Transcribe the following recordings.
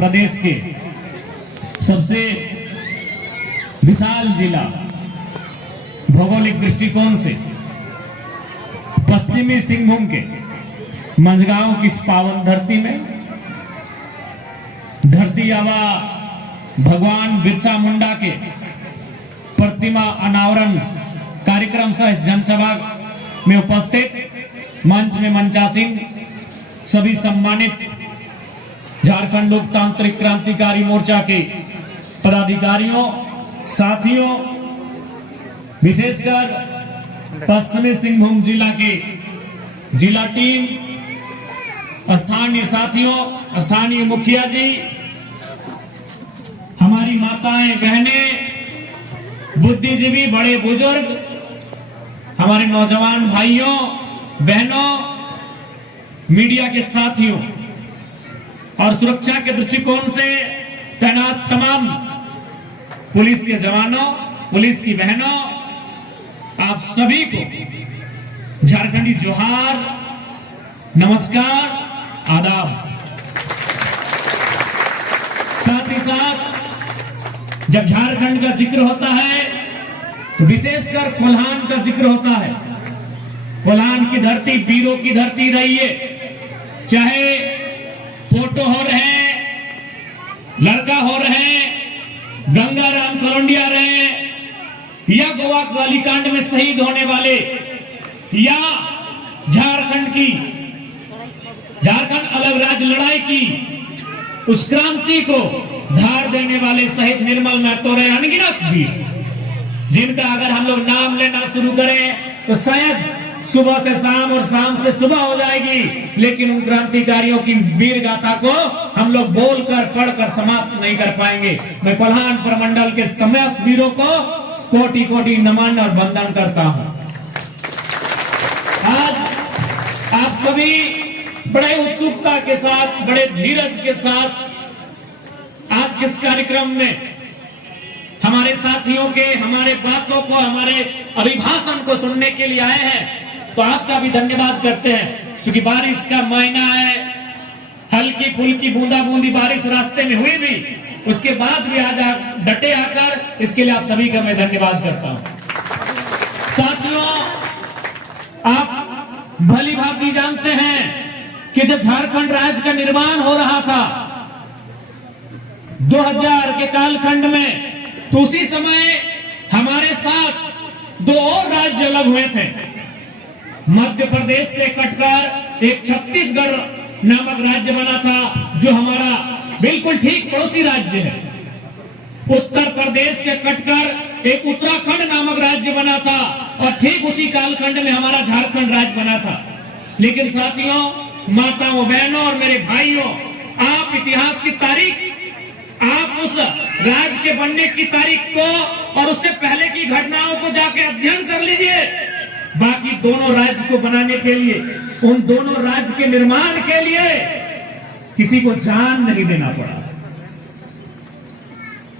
प्रदेश के सबसे विशाल जिला भौगोलिक दृष्टिकोण से पश्चिमी सिंहभूम के मंझगांव की इस पावन धरती में धरती आबा भगवान बिरसा मुंडा के प्रतिमा अनावरण कार्यक्रम सह इस जनसभा में उपस्थित मंच में मंचासीन सभी सम्मानित झारखंड लोकतांत्रिक क्रांतिकारी मोर्चा के पदाधिकारियों, साथियों, विशेषकर पश्चिमी सिंहभूम जिला के जिला टीम, स्थानीय साथियों, स्थानीय मुखिया जी, हमारी माताएं, बहनें, बुद्धिजीवी, बड़े बुजुर्ग, हमारे नौजवान भाइयों बहनों, मीडिया के साथियों और सुरक्षा के दृष्टिकोण से तैनात तमाम पुलिस के जवानों, पुलिस की बहनों, आप सभी को झारखंडी जोहार, नमस्कार, आदाब। साथ ही साथ जब झारखंड का जिक्र होता है तो विशेषकर कोल्हान का जिक्र होता है। कोल्हान की धरती वीरों की धरती रही है, चाहे फोटो हो रहे, लड़का हो रहे, गंगाराम कलोंडिया रहे, या गोवा गोलीकांड में शहीद होने वाले, या झारखंड अलग राज्य लड़ाई की उस क्रांति को धार देने वाले शहीद निर्मल महतो रहे, अनगिनत वीर, जिनका अगर हम लोग नाम लेना शुरू करें तो शायद सुबह से शाम और शाम से सुबह हो जाएगी, लेकिन उन क्रांतिकारियों की वीर गाथा को हम लोग बोलकर पढ़कर समाप्त नहीं कर पाएंगे। मैं कोल्हान प्रमंडल के समस्त वीरों को कोटि कोटि नमन और वंदन करता हूं। आज आप सभी बड़े उत्सुकता के साथ, बड़े धीरज के साथ आज किस कार्यक्रम में हमारे साथियों के, हमारे बातों को, हमारे अभिभाषण को सुनने के लिए आए हैं, तो आपका भी धन्यवाद करते हैं। क्योंकि बारिश का महीना है, हल्की फुल्की बूंदा बूंदी बारिश रास्ते में हुई भी, उसके बाद भी आज आप डटे आकर, इसके लिए आप सभी का मैं धन्यवाद करता हूं। साथियों, आप भली भांति जानते हैं कि जब झारखंड राज्य का निर्माण हो रहा था 2000 के कालखंड में, तो उसी समय हमारे साथ दो और राज्य अलग हुए थे। मध्य प्रदेश से कटकर एक छत्तीसगढ़ नामक राज्य बना था, जो हमारा बिल्कुल ठीक पड़ोसी राज्य है। उत्तर प्रदेश से कटकर एक उत्तराखंड नामक राज्य बना था, और ठीक उसी कालखंड में हमारा झारखंड राज्य बना था। लेकिन साथियों, माताओं, बहनों और मेरे भाइयों, आप इतिहास की तारीख, आप उस राज्य के बनने की तारीख को और उससे पहले की घटनाओं को जाके अध्ययन कर लीजिए। बाकी दोनों राज्य को बनाने के लिए, उन दोनों राज्य के निर्माण के लिए किसी को जान नहीं देना पड़ा।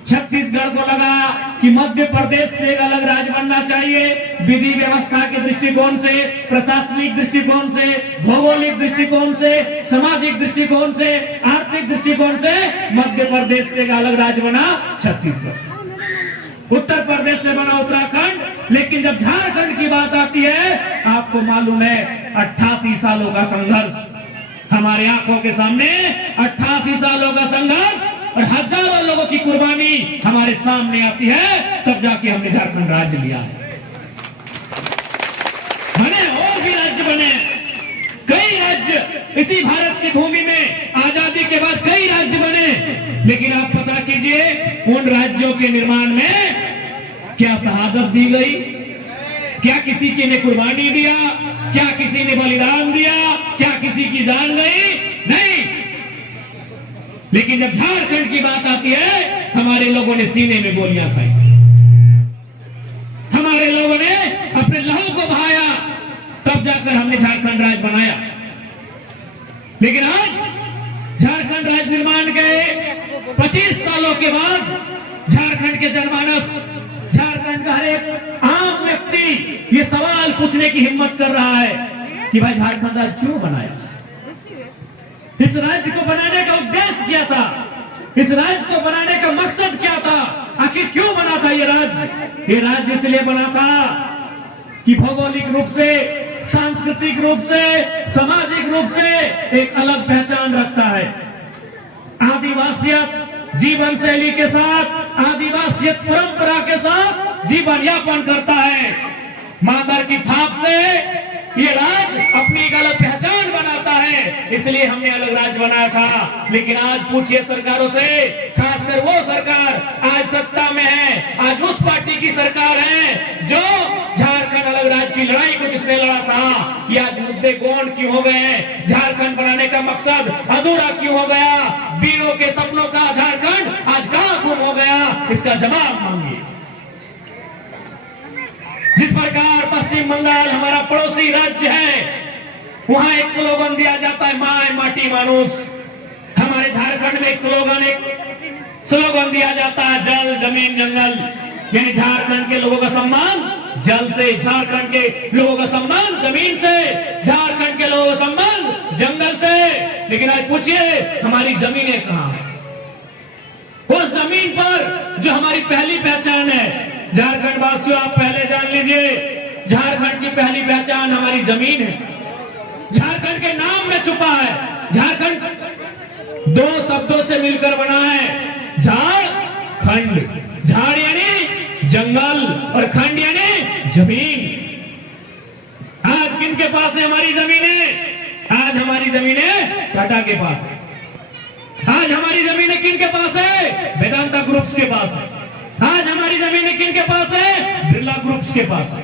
छत्तीसगढ़ को लगा कि मध्य प्रदेश से एक अलग राज्य बनना चाहिए, विधि व्यवस्था के दृष्टिकोण से, प्रशासनिक दृष्टिकोण से, भौगोलिक दृष्टिकोण से, सामाजिक दृष्टिकोण से, आर्थिक दृष्टिकोण से मध्य प्रदेश से एक अलग राज्य बना छत्तीसगढ़। उत्तर प्रदेश से बना उत्तराखंड। लेकिन जब झारखंड की बात आती है, आपको मालूम है 88 सालों का संघर्ष, हमारे आंखों के सामने 88 सालों का संघर्ष और हजारों लोगों की कुर्बानी हमारे सामने आती है, तब जाके हमने झारखंड राज्य लिया है। बने और भी राज्य बने, कई राज्य इसी भारत की भूमि में आजादी के बाद कई राज्य बने, लेकिन आप पता कीजिए उन राज्यों के निर्माण में क्या शहादत दी गई, क्या किसी की ने कुर्बानी दिया, क्या किसी ने बलिदान दिया, क्या किसी की जान गई? नहीं। लेकिन जब झारखंड की बात आती है, हमारे लोगों ने सीने में गोलियां खाई, हमारे लोगों ने अपने लहू को बहाया, तब जाकर हमने झारखंड राज्य बनाया। लेकिन आज झारखंड राज्य निर्माण के 25 सालों के बाद झारखंड के जनमानस, झारखंड का हर एक आम व्यक्ति ये सवाल पूछने की हिम्मत कर रहा है कि भाई झारखंड राज्य क्यों बनाया? इस राज्य को बनाने का उद्देश्य क्या था? इस राज्य को बनाने का मकसद क्या था? आखिर क्यों बना था ये राज्य? ये राज्य इसलिए बना था कि भौगोलिक रूप से, सांस्कृतिक रूप से, सामाजिक रूप से एक अलग पहचान रखता है। आदिवासियत जीवन शैली के साथ, आदिवासियत परंपरा के साथ जीवन यापन करता है। मादर की थाप से ये राज्य अपनी एक अलग पहचान बनाता है, इसलिए हमने अलग राज्य बनाया था। लेकिन आज पूछिए सरकारों से, खासकर वो सरकार आज सत्ता में है, आज उस पार्टी की सरकार है जो झारखंड अलग राज्य की लड़ाई को जिसने लड़ा था, कि आज मुद्दे गौण क्यों हो गए? झारखंड बनाने का मकसद अधूरा क्यों हो गया? वीरों के सपनों का झारखंड आज कहां गुम हो गया? इसका जवाब मांगिए। जिस प्रकार पश्चिम बंगाल हमारा पड़ोसी राज्य है, वहां एक स्लोगन दिया जाता है, माय माटी मानुष। हमारे झारखंड में एक स्लोगन दिया जाता है, जल जमीन जंगल। यानी झारखंड के लोगों का सम्मान जल से, झारखंड के लोगों का सम्मान जमीन से, झारखंड के लोगों का सम्मान जंगल से। लेकिन आज पूछिए हमारी जमीनें कहां है? उस जमीन पर जो हमारी पहली पहचान है। झारखंड वासियों, आप पहले जान लीजिए, झारखंड की पहली पहचान हमारी जमीन है। झारखंड के नाम में छुपा है। झारखंड दो शब्दों से मिलकर बना है, झारखंड। झाड़ यानी जंगल और खंड यानी जमीन। आज किनके पास है हमारी जमीनें? आज हमारी जमीनें टाटा के पास है। आज हमारी जमीनें किनके पास है? वेदांता ग्रुप्स के पास है। आज हमारी जमीनें किनके पास है? बिरला ग्रुप्स के पास है।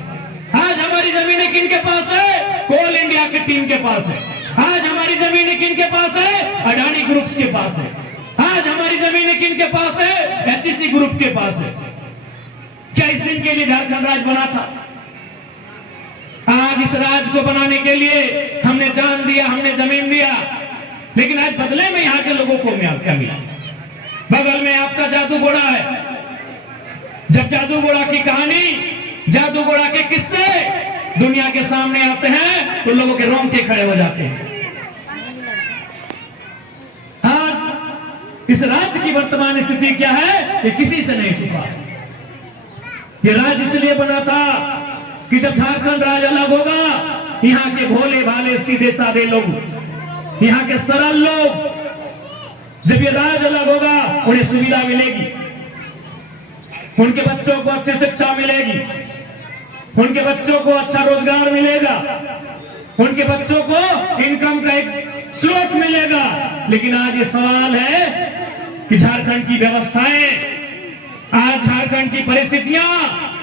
आज हमारी जमीनें किनके पास है? कोल इंडिया की टीम के पास है। आज हमारी जमीनें किनके पास है? अडानी ग्रुप्स के पास है। आज हमारी जमीनें किनके पास है? एचईसी ग्रुप के पास है। क्या इस दिन के लिए झारखंड राज्य बना था? आज इस राज्य को बनाने के लिए हमने जान दिया, हमने जमीन दिया, लेकिन आज बदले में यहाँ के लोगों को क्या मिला? बगल में आपका जादू घोड़ा है। जब जादू घोड़ा की कहानी, जादू घोड़ा के किस्से दुनिया के सामने आते हैं तो लोगों के रोंगटे खड़े हो जाते हैं। आज इस राज्य की वर्तमान स्थिति क्या है? ये किसी से नहीं छुपा। ये राज्य इसलिए बना था कि जब झारखंड राज्य अलग होगा, यहाँ के भोले भाले सीधे साधे लोग, यहाँ के सरल लोग, जब ये राज्य अलग होगा उन्हें सुविधा मिलेगी, उनके बच्चों को अच्छी शिक्षा मिलेगी, उनके बच्चों को अच्छा रोजगार मिलेगा, उनके बच्चों को इनकम का एक स्रोत मिलेगा। लेकिन आज ये सवाल है कि झारखंड की व्यवस्थाएं, आज झारखंड की परिस्थितियां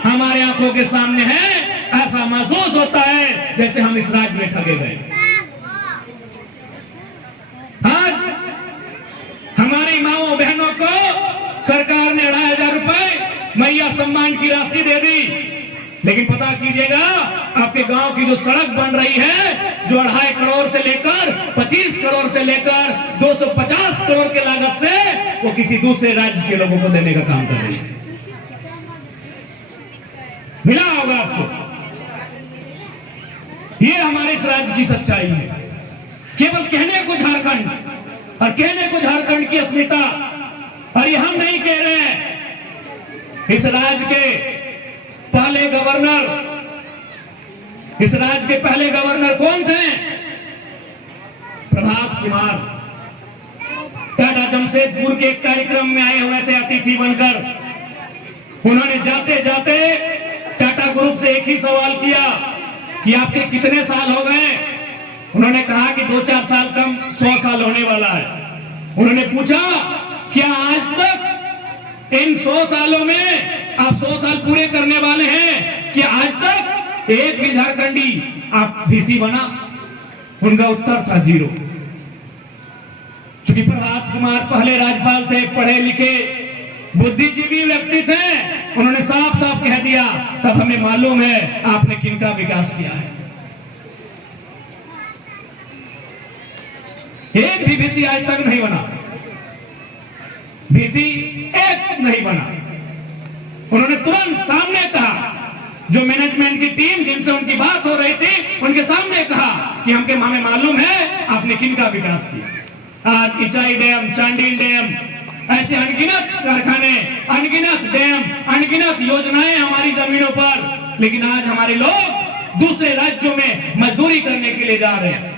हमारे आंखों के सामने है। ऐसा महसूस होता है जैसे हम इस राज्य में ठगे गए। आज हमारी माओ बहनों को सरकार ने 2,500 रुपए मैया सम्मान की राशि दे दी, लेकिन पता कीजिएगा आपके गांव की जो सड़क बन रही है, जो 2.5 करोड़ से लेकर 25 करोड़ से लेकर 250 करोड़ के लागत से, वो किसी दूसरे राज्य के लोगों को देने का काम कर रही है। मिला होगा आपको। ये हमारे इस राज्य की सच्चाई है। केवल कहने को झारखंड और कहने को झारखंड की अस्मिता, और ये हम नहीं कह रहे हैं। इस राज्य के पहले गवर्नर, इस राज्य के पहले गवर्नर कौन थे? प्रभात कुमार। टाटा जमशेदपुर के एक कार्यक्रम में आए हुए थे अतिथि बनकर। उन्होंने जाते जाते टाटा ग्रुप से एक ही सवाल किया कि आपके कितने साल हो गए? उन्होंने कहा कि 2-4 साल कम, 100 साल होने वाला है। उन्होंने पूछा, क्या आज तक इन 100 सालों में आप 100 साल पूरे करने वाले हैं? कि आज तक एक भी झारखंडी आप वीसी बना? उनका उत्तर था 0। चूंकि प्रभात कुमार पहले राज्यपाल थे, पढ़े लिखे बुद्धिजीवी व्यक्ति थे, उन्होंने साफ साफ कह दिया, तब हमें मालूम है आपने किनका विकास किया है। एक भी वीसी आज तक नहीं बना, वीसी एक नहीं बना। उन्होंने तुरंत सामने कहा, जो मैनेजमेंट की टीम जिनसे उनकी बात हो रही थी, उनके सामने कहा कि हमें मालूम है आपने किनका विकास किया। आज इचाई डैम, चांडिल डैम, ऐसे अनगिनत कारखाने, अनगिनत डैम, अनगिनत योजनाएं हमारी जमीनों पर, लेकिन आज हमारे लोग दूसरे राज्यों में मजदूरी करने के लिए जा रहे हैं,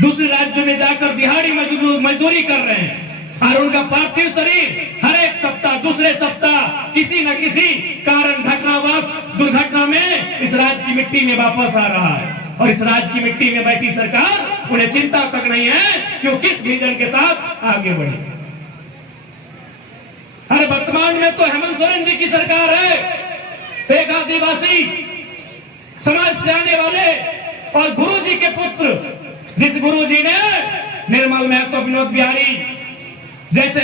दूसरे राज्यों में जाकर दिहाड़ी मजदूरी कर रहे हैं, और उनका पार्थिव शरीर हर एक सप्ताह, दूसरे सप्ताह किसी न किसी कारण, घटनावश, दुर्घटना में इस राज्य की मिट्टी में वापस आ रहा है। और इस राज्य की मिट्टी में बैठी सरकार, उन्हें चिंता तक नहीं है कि वो किस विजन के साथ आगे बढ़े। अरे वर्तमान में तो हेमंत सोरेन जी की सरकार है, एक आदिवासी समाज से आने वाले और गुरु जी के पुत्र, जिस गुरु जी ने निर्मल महतो, विनोद बिहारी जैसे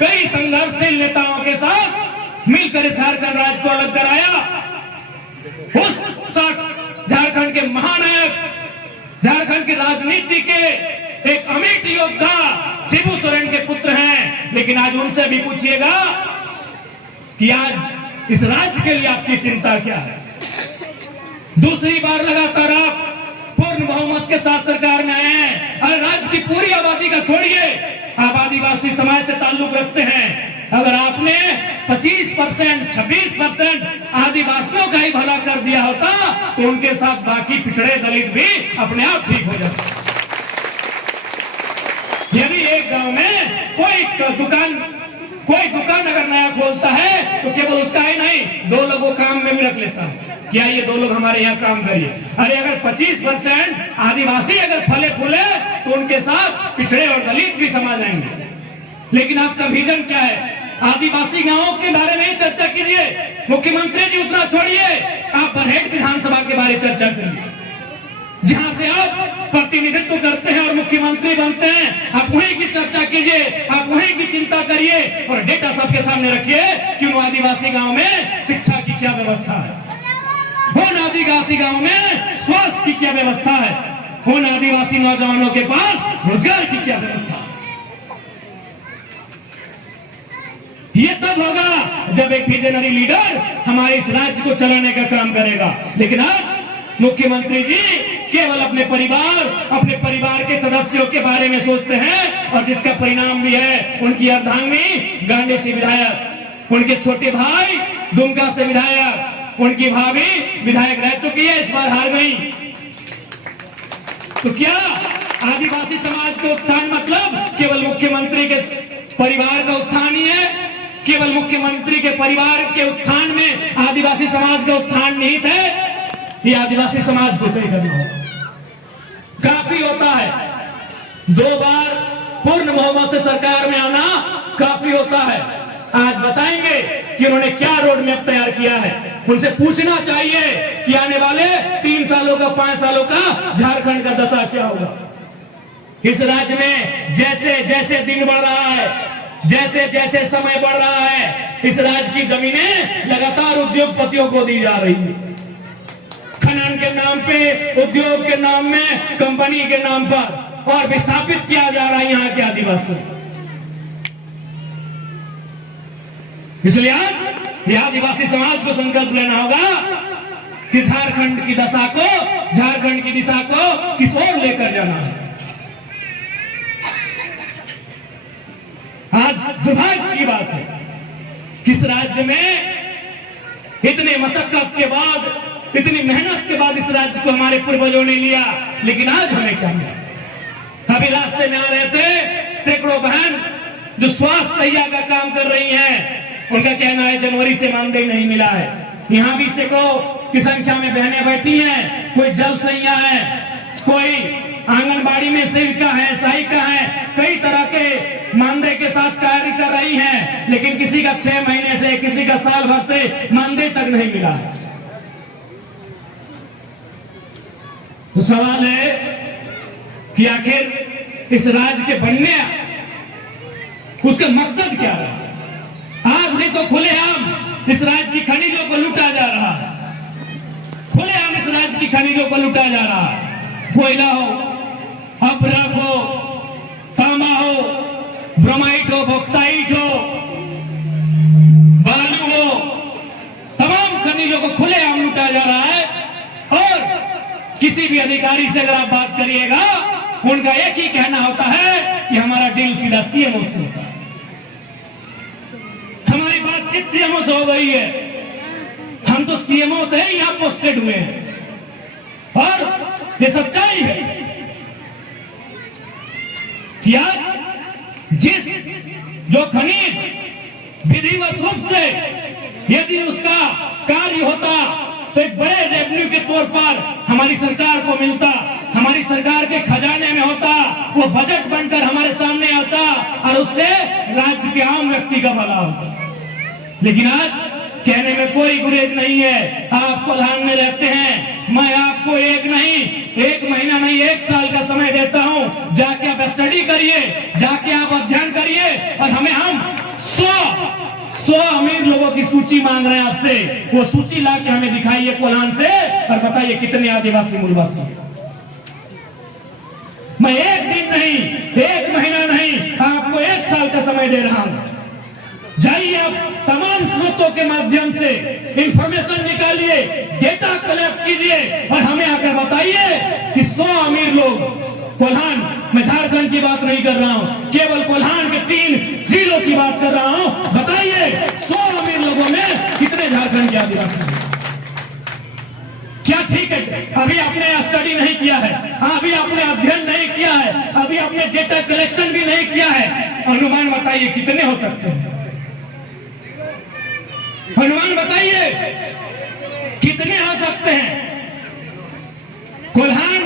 कई संघर्षशील नेताओं के साथ मिलकर इस झारखंड राज्य को अलग कराया, उस शख्स झारखंड के महानायक, झारखंड की राजनीति के एक अमिट योद्धा शिबू सोरेन के पुत्र हैं। लेकिन आज उनसे भी पूछिएगा कि आज इस राज्य के लिए आपकी चिंता क्या है। दूसरी बार लगातार आप पूर्ण बहुमत के साथ सरकार में आए हैं। अरे राज्य की पूरी आबादी का छोड़िए, आप आदिवासी समाज से ताल्लुक रखते हैं। अगर आपने 25%, 26% आदिवासियों का ही भला कर दिया होता तो उनके साथ बाकी पिछड़े दलित भी अपने आप ठीक हो जाते। यदि एक गांव में कोई दुकान अगर नया खोलता है तो केवल उसका ही नहीं, 2 लोगों काम में भी रख लेता है, क्या ये 2 लोग हमारे यहाँ काम करिए। अरे अगर 25% आदिवासी अगर फले फूले तो उनके साथ पिछड़े और दलित भी समा जाएंगे। लेकिन आपका विजन क्या है? आदिवासी गांवों के बारे में ही चर्चा कीजिए। मुख्यमंत्री जी उतना छोड़िए, आप बरहेट विधानसभा के बारे में चर्चा करिए, जहां से आप प्रतिनिधित्व करते हैं और मुख्यमंत्री बनते हैं। आप वहीं की चर्चा कीजिए, आप वहीं की चिंता करिए और डेटा सबके सामने रखिए कि उन आदिवासी गांव में शिक्षा की क्या व्यवस्था है, उन आदिवासी गांव में स्वास्थ्य की क्या व्यवस्था है, उन आदिवासी नौजवानों के पास रोजगार की क्या व्यवस्था है। ये तब होगा जब एक विजनरी लीडर हमारे इस राज्य को चलाने का काम करेगा। लेकिन आज मुख्यमंत्री जी केवल अपने परिवार के सदस्यों के बारे में सोचते हैं, और जिसका परिणाम भी है उनकी अर्धांगिनी गांधी से विधायक, उनके छोटे भाई दुमका से विधायक, उनकी भाभी विधायक रह चुकी है, इस बार हार गई। तो क्या आदिवासी समाज का उत्थान मतलब केवल मुख्यमंत्री के परिवार का उत्थान ही है? केवल मुख्यमंत्री के परिवार के उत्थान में आदिवासी समाज का उत्थान निहित है? ये आदिवासी समाज को तय करना होगा। काफी होता है 2 बार पूर्ण बहुमत से सरकार में आना, काफी होता है। आज बताएंगे कि उन्होंने क्या रोड मैप तैयार किया है। उनसे पूछना चाहिए कि आने वाले 3 सालों का, 5 सालों का झारखंड का दशा क्या होगा। इस राज्य में जैसे जैसे दिन बढ़ रहा है, जैसे जैसे समय बढ़ रहा है, इस राज्य की जमीनें लगातार उद्योगपतियों को दी जा रही है। खनन के नाम पे, उद्योग के नाम में, कंपनी के नाम पर, और विस्थापित किया जा रहा है यहाँ के आदिवासियों। इसलिए आज ये आदिवासी समाज को संकल्प लेना होगा कि झारखंड की दशा को, झारखंड की दिशा को किस ओर लेकर जाना है। आज दुर्भाग्य की बात है कि इस राज्य में इतने मशक्कत के बाद, इतनी मेहनत के बाद इस राज्य को हमारे पूर्वजों ने लिया, लेकिन आज हमें क्या मिला। अभी रास्ते में आ रहे थे सैकड़ों बहन जो स्वास्थ्य सैया का काम कर रही हैं, उनका कहना है जनवरी से मानदेय नहीं मिला है। यहाँ भी सैकड़ों की संख्या में बहनें बैठी हैं, कोई जल सैया है, कोई आंगनबाड़ी में सेविका है, सहायिका है, कई तरह के मानदेय के साथ कार्य कर रही हैं, लेकिन किसी का 6 महीने से, किसी का साल भर से मानदेय तक नहीं मिला है। तो सवाल है कि आखिर इस राज्य के बनने उसका मकसद क्या है। आज नहीं तो खुलेआम इस राज्य की खनिजों को लूटा जा रहा है, खुलेआम इस राज्य की खनिजों को लूटा जा रहा है। कोयला हो, अपरक हो, तांबा हो, ब्रोमाइट हो, बॉक्साइट हो, बालू हो, तमाम खनिजों को खुलेआम लूटा जा रहा है। और किसी भी अधिकारी से अगर आप बात करिएगा, उनका एक ही कहना होता है कि हमारा डील सीधा सीएम से होता है। बातचीत सीएमओ से हो गई है। हम तो सीएमओ से ही यहाँ पोस्टेड हुए हैं और ये सच्चाई है कि आज जिस जो खनिज विधिवत रूप से यदि उसका कार्य होता तो एक बड़े रेवेन्यू के तौर पर हमारी सरकार को मिलता, हमारी सरकार के खजाने में होता, वो बजट बनकर हमारे सामने आता और उससे राज्य के आम व्यक्ति का भला होता। लेकिन आज कहने में कोई गुरेज नहीं है। आप कोल्हान में रहते हैं, मैं आपको एक नहीं, एक महीना नहीं, एक साल का समय देता हूं। जाके आप स्टडी करिए, जाके आप अध्ययन करिए और हमें हम 100 अमीर लोगों की सूची मांग रहे हैं आपसे। वो सूची ला के हमें दिखाइए कोल्हान से और बताइए कितने आदिवासी मूलवासी। मैं एक दिन नहीं, एक महीना नहीं, आपको एक साल का समय दे रहा हूं। जाइए आप तमाम स्रोतों के माध्यम से इंफॉर्मेशन निकालिए, डेटा कलेक्ट कीजिए और हमें आकर बताइए कि 100 अमीर लोग कोल्हान, मैं झारखंड की बात नहीं कर रहा हूं, केवल कोल्हान के 3 जिलों की बात कर रहा हूं। बताइए 100 अमीर लोगों में कितने झारखंड के आदिवासी हैं? क्या ठीक है? अभी आपने स्टडी नहीं किया है, अभी आपने अध्ययन नहीं किया है, अभी आपने डेटा कलेक्शन भी नहीं किया है। अनुमान बताइए कितने हो सकते हैं? अनुमान बताइए कितने हो सकते हैं? कोल्हान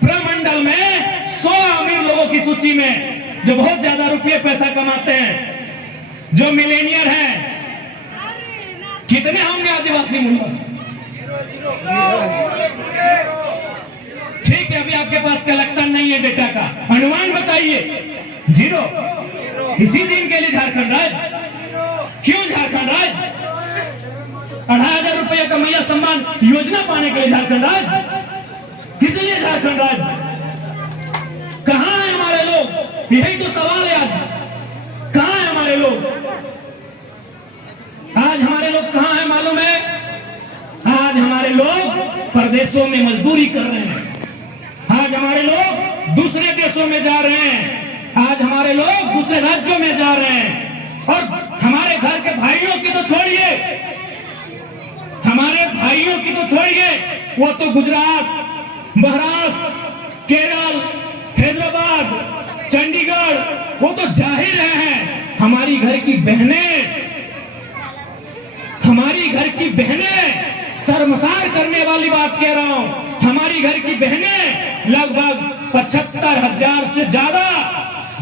प्रमंडल में 100 अमीर लोगों की सूची में जो बहुत ज्यादा रुपये पैसा कमाते हैं, जो मिलेनियर हैं, कितने होंगे आदिवासी मूलवासी? ठीक है, अभी आपके पास कलेक्शन नहीं है डेटा का, अनुमान बताइए। 0। इसी दिन के लिए झारखंड राज्य, क्यों झारखंड राज्य? 2,500 रुपये का मैया सम्मान योजना पाने के लिए झारखंड राज्य, किस लिए झारखंड राज्य? कहां है हमारे लोग? यही तो सवाल है आज, कहां है हमारे लोग? आज हमारे लोग कहां है मालूम है? आज हमारे लोग परदेशों में मजदूरी कर रहे हैं, आज हमारे लोग दूसरे देशों में जा रहे हैं, आज हमारे लोग दूसरे राज्यों में जा रहे हैं। और हमारे घर के भाइयों की तो छोड़िए, हमारे भाइयों की तो छोड़िए, वो तो गुजरात, महाराष्ट्र, केरल, हैदराबाद, चंडीगढ़, वो तो जा ही रहे हैं। हमारी घर की बहनें, हमारी घर की बहनें, शर्मसार करने वाली बात कह रहा हूं, हमारी घर की बहनें लगभग 75,000 से ज्यादा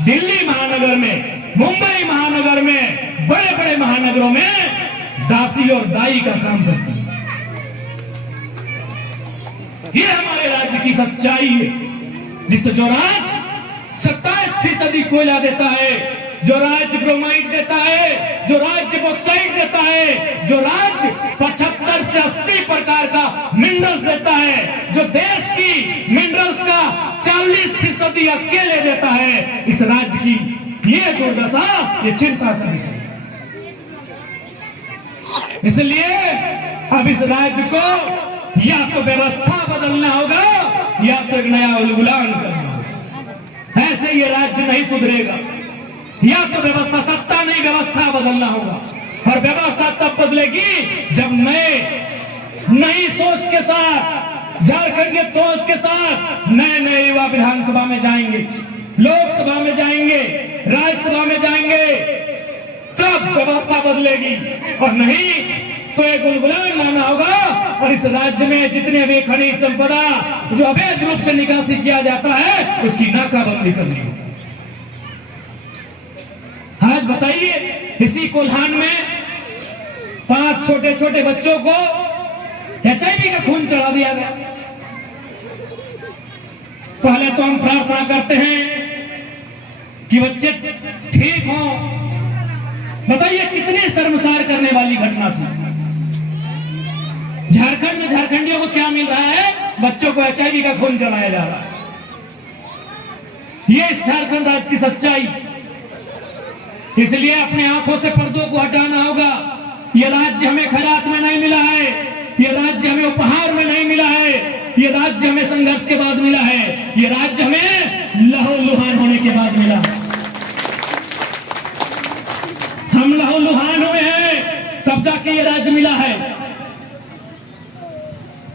दिल्ली महानगर में, मुंबई महानगर में, बड़े बड़े महानगरों में दासी और दाई का काम करती है। ये हमारे राज्य की सच्चाई है, जिससे जो राज्य 27% कोयला देता है, जो राज्य ब्रोमाइड देता है, जो राज्य बॉक्साइट देता है, जो राज्य 75 से 80 प्रकार का मिनरल्स देता है, जो देश की मिनरल्स का 40% अकेले देता है, इस राज्य की ये दुर्दशा, ये चिंता का विषय। इसलिए अब इस राज्य को या तो व्यवस्था बदलना होगा या तो एक नया उलगुलान करना होगा। ऐसे ये राज्य नहीं सुधरेगा। या तो व्यवस्था, सत्ता नहीं, व्यवस्था बदलना होगा। और व्यवस्था तब बदलेगी जब नई सोच के साथ, झारखंड की सोच के साथ नए नए युवा विधानसभा में जाएंगे, लोकसभा में जाएंगे, राज्यसभा में जाएंगे, तब व्यवस्था बदलेगी। और नहीं तो एक उलगुलान लाना होगा और इस राज्य में जितने भी खनिज संपदा जो अवैध रूप से निकासी किया जाता है, उसकी नाकाबंदी करनी होगी। आज बताइए, इसी कोल्हान में 5 छोटे छोटे बच्चों को HIV का खून चढ़ा दिया गया। पहले तो हम प्रार्थना करते हैं कि बच्चे ठीक हों। बताइए कितनी शर्मसार करने वाली घटना थी। झारखंड में झारखंडियों को क्या मिल रहा है? बच्चों को HIV का खून चढ़ाया जा रहा है। ये इस झारखंड राज्य की सच्चाई। इसलिए अपने आंखों से पर्दों को हटाना होगा। ये राज्य हमें खैरात में नहीं मिला है, ये राज्य हमें उपहार में नहीं मिला है, ये राज्य हमें संघर्ष के बाद मिला है, ये राज्य हमें लहूलुहान होने के बाद मिला। हम लहूलुहान हुए हैं। कब्जा के ये राज्य मिला है।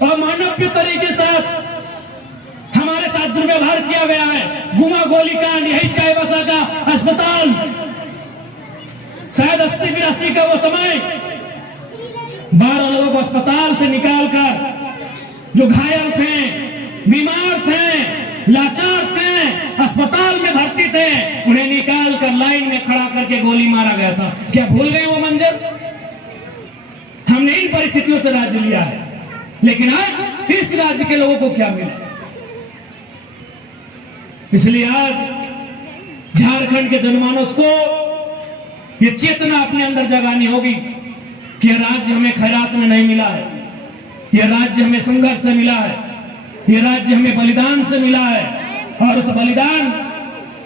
अमानवीय तरीके से हमारे साथ दुर्व्यवहार किया गया है। गुमा गोलीकांड, यही चाईबासा का अस्पताल, शायद 80-82 का वो समय 12 लोगों को अस्पताल से निकालकर, जो घायल थे, बीमार थे, लाचार थे, अस्पताल में भर्ती थे, उन्हें निकाल कर लाइन में खड़ा करके गोली मारा गया था। क्या भूल गए वो मंजर? हमने इन परिस्थितियों से राज्य लिया है, लेकिन आज इस राज्य के लोगों को क्या मिला? इसलिए आज झारखंड के जनमानस को ये चेतना अपने अंदर जगानी होगी कि यह राज्य हमें खैरात में नहीं मिला है, यह राज्य हमें संघर्ष से मिला है, यह राज्य हमें बलिदान से मिला है, और उस बलिदान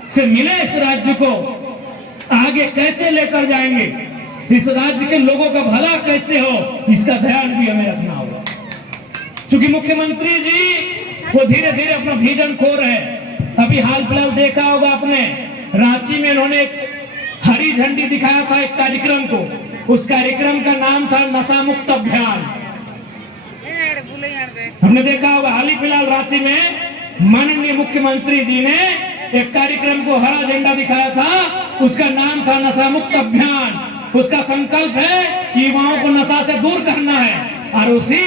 से मिले इस राज्य को आगे कैसे लेकर जाएंगे, इस राज्य के लोगों का भला कैसे हो, इसका ध्यान भी हमें रखना होगा। क्योंकि मुख्यमंत्री जी वो धीरे धीरे अपना विजन खो रहे हैं। अभी हाल फिलहाल देखा होगा आपने, रांची में इन्होंने हरी झंडी दिखाया था एक कार्यक्रम को, उस कार्यक्रम का नाम था नशा मुक्त अभियान। हमने देखा होगा हाल ही फिलहाल रांची में माननीय मुख्यमंत्री जी ने एक कार्यक्रम को हरा झंडा दिखाया था, उसका नाम था नशा मुक्त अभियान। उसका संकल्प है कि युवाओं को नशा से दूर करना है, और उसी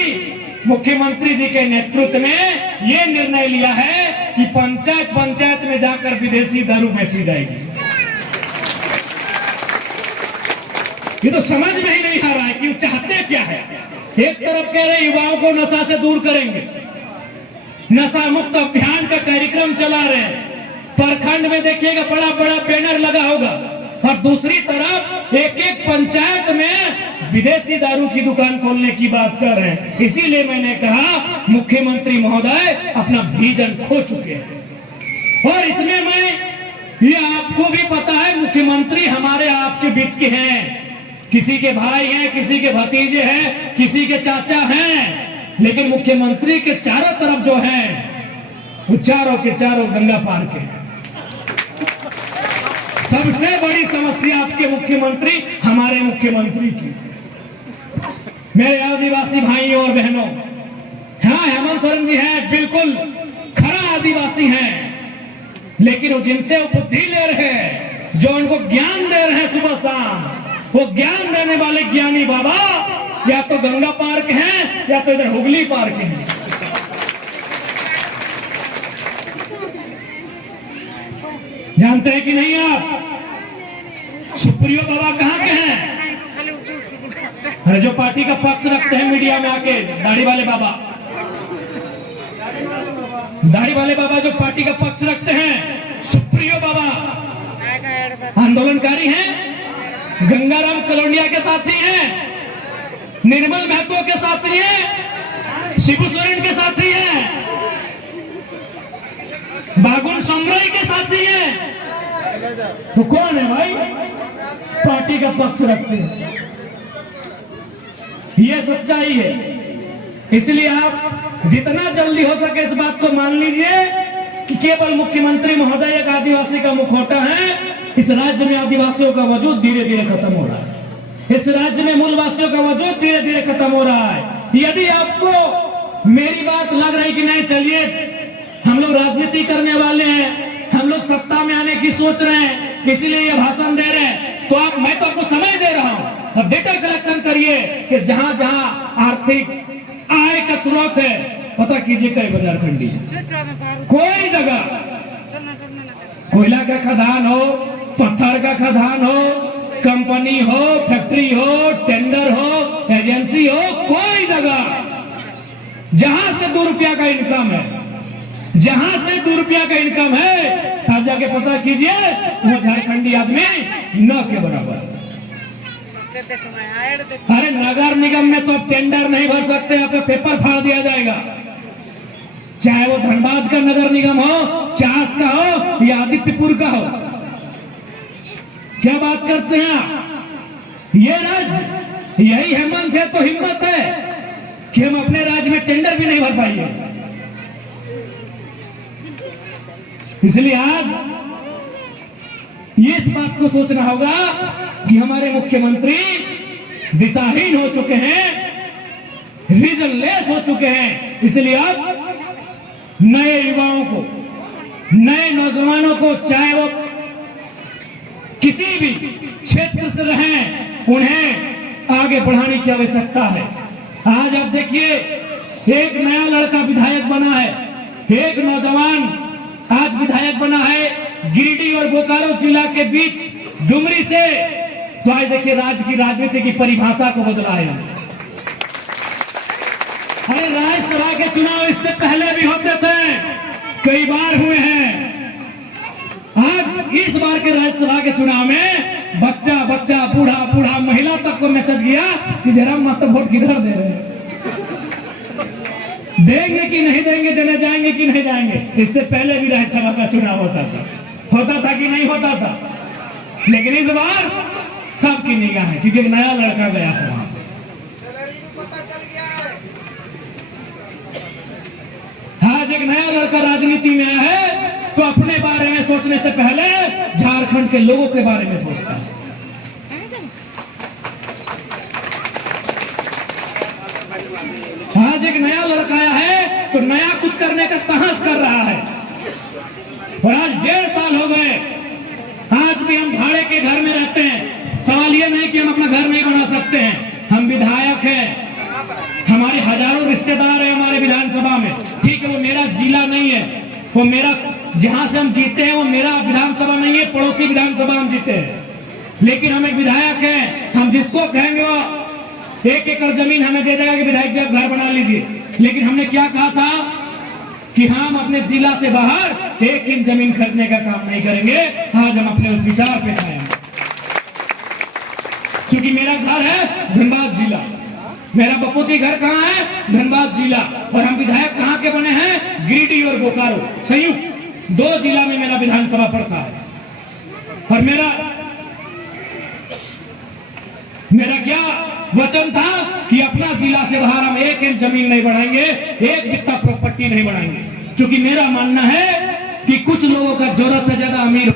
मुख्यमंत्री जी के नेतृत्व में ये निर्णय लिया है कि पंचायत पंचायत में जाकर विदेशी दारू बेची जाएगी। ये तो समझ में ही नहीं आ रहा है कि चाहते क्या है। एक तरफ कह रहे युवाओं को नशा से दूर करेंगे, नशा मुक्त अभियान का कार्यक्रम चला रहे हैं, प्रखंड में देखिएगा बड़ा बड़ा बैनर लगा होगा, और दूसरी तरफ एक एक पंचायत में विदेशी दारू की दुकान खोलने की बात कर रहे हैं। इसीलिए मैंने कहा मुख्यमंत्री महोदय अपना विजन खो चुके हैं। और इसमें मैं, ये आपको भी पता है, मुख्यमंत्री हमारे आपके बीच के हैं, किसी के भाई हैं, किसी के भतीजे हैं, किसी के चाचा हैं, लेकिन मुख्यमंत्री के चारों तरफ जो है वो चारों के चारों गंगा पार के। सबसे बड़ी समस्या आपके मुख्यमंत्री, हमारे मुख्यमंत्री की। मेरे आदिवासी भाइयों और बहनों, हाँ हेमंत सोरेन जी हैं, बिल्कुल खरा आदिवासी हैं, लेकिन वो जिनसे बुद्धि ले रहे हैं, जो उनको ज्ञान दे रहे हैं सुबह शाम, वो ज्ञान देने वाले ज्ञानी बाबा या तो गंगा पार के हैं या तो इधर हुगली पार के हैं। जानते हैं कि नहीं आप सुप्रियो बाबा कहाँ के हैं? अरे जो पार्टी का पक्ष रखते हैं मीडिया में आके, दाढ़ी वाले बाबा, दाढ़ी वाले बाबा जो पार्टी का पक्ष रखते हैं, सुप्रियो बाबा आंदोलनकारी हैं, गंगाराम कलोंडिया के साथी हैं, निर्मल महतो के साथी हैं, शिबू सोरेन के साथी हैं, बागुन समराई के साथी हैं। तो कौन है भाई पार्टी का पक्ष रखते हैं? ये सच्चाई है। इसलिए आप जितना जल्दी हो सके इस बात को मान लीजिए कि केवल मुख्यमंत्री महोदय एक आदिवासी का मुखौटा है। इस राज्य में आदिवासियों का वजूद धीरे धीरे खत्म हो रहा है। इस राज्य में मूलवासियों का वजूद धीरे धीरे खत्म हो रहा है। यदि आपको मेरी बात लग रही कि नहीं, चलिए हम लोग राजनीति करने वाले हैं, हम लोग सत्ता में आने की सोच रहे हैं, इसीलिए ये भाषण दे रहे हैं, तो आप, मैं तो आपको समय दे रहा हूं, अब डेटा कलेक्शन करिए कि जहां जहां आर्थिक आय का स्रोत है पता कीजिए कई बाजार खंडी है। कोई जगह कोयला का खदान हो, पत्थर का खदान हो, कंपनी हो, फैक्ट्री हो, टेंडर हो, एजेंसी हो, कोई जगह जहां से 2 रुपया का इनकम है, जहां से 2 रुपया का इनकम है, आप जाके पता कीजिए वो झारखंडी आदमी न के बराबर। अरे नगर निगम में तो टेंडर नहीं भर सकते, आपका पेपर फाड़ दिया जाएगा, चाहे वो धनबाद का नगर निगम हो, चास का हो या आदित्यपुर का हो। क्या बात करते हैं आप? ये राज्य, यही हेमंत है तो हिम्मत है कि हम अपने राज्य में टेंडर भी नहीं भर पाएंगे। इसलिए आज ये इस बात को सोचना होगा कि हमारे मुख्यमंत्री दिशाहीन हो चुके हैं, विजनलेस हो चुके हैं। इसलिए अब नए युवाओं को, नए नौजवानों को, चाहे वो किसी भी क्षेत्र से रहें, उन्हें आगे बढ़ाने की आवश्यकता है। आज आप देखिए, एक नया लड़का विधायक बना है, एक नौजवान आज विधायक बना है गिरिडीह और बोकारो जिला के बीच डुमरी से। तो आज देखिए, राज्य की राजनीति की परिभाषा को बदला है। अरे राज्यसभा के चुनाव इससे पहले भी होते थे, कई बार हुए हैं। आज इस बार के राज्यसभा के चुनाव में बच्चा बच्चा, बूढ़ा बूढ़ा, महिला तक को मैसेज किया कि जरा मत वोट किधर दे रहे हैं, देंगे कि नहीं देंगे, देने जाएंगे कि नहीं जाएंगे। इससे पहले भी राज्यसभा का चुनाव होता था कि नहीं होता था। लेकिन इस बार सबकी निगाह है, क्योंकि एक नया लड़का गया है। आज एक नया लड़का राजनीति में आया है, तो अपने बारे में सोचने से पहले झारखंड के लोगों के बारे में सोचता है। आज एक नया लड़का आया है, तो नया कुछ करने का साहस कर रहा है। और आज 1.5 साल हो गए, आज भी हम भाड़े के घर में रहते हैं। सवाल यह नहीं कि हम अपना घर नहीं बना सकते हैं, हम विधायक हैं, हमारे हजारों रिश्तेदार हैं हमारे विधानसभा में। ठीक है, वो मेरा जिला नहीं है, वो मेरा जहां से हम जीते हैं वो मेरा विधानसभा नहीं है, पड़ोसी विधानसभा हम जीते हैं। लेकिन हम एक विधायक हैं, हम जिसको कहेंगे वो 1 एकड़ जमीन हमें दे देगा कि विधायक जी आप घर बना लीजिए। लेकिन हमने क्या कहा था कि हम अपने जिला से बाहर 1 इंच जमीन खरीदने का काम नहीं करेंगे। आज हम अपने उस विचार पे आए हैं। क्योंकि मेरा घर है धनबाद जिला, मेरा बपोती घर कहाँ है, धनबाद जिला, और हम विधायक कहाँ के बने हैं, गिरिडीह और बोकारो संयुक्त 2 जिला में मेरा विधानसभा पड़ता है। और मेरा क्या वचन था कि अपना जिला से बाहर हम 1 इंच जमीन नहीं बढ़ाएंगे, 1 बित्ता प्रॉपर्टी नहीं बढ़ाएंगे। क्योंकि मेरा मानना है कि कुछ लोगों का जरूरत से ज्यादा अमीर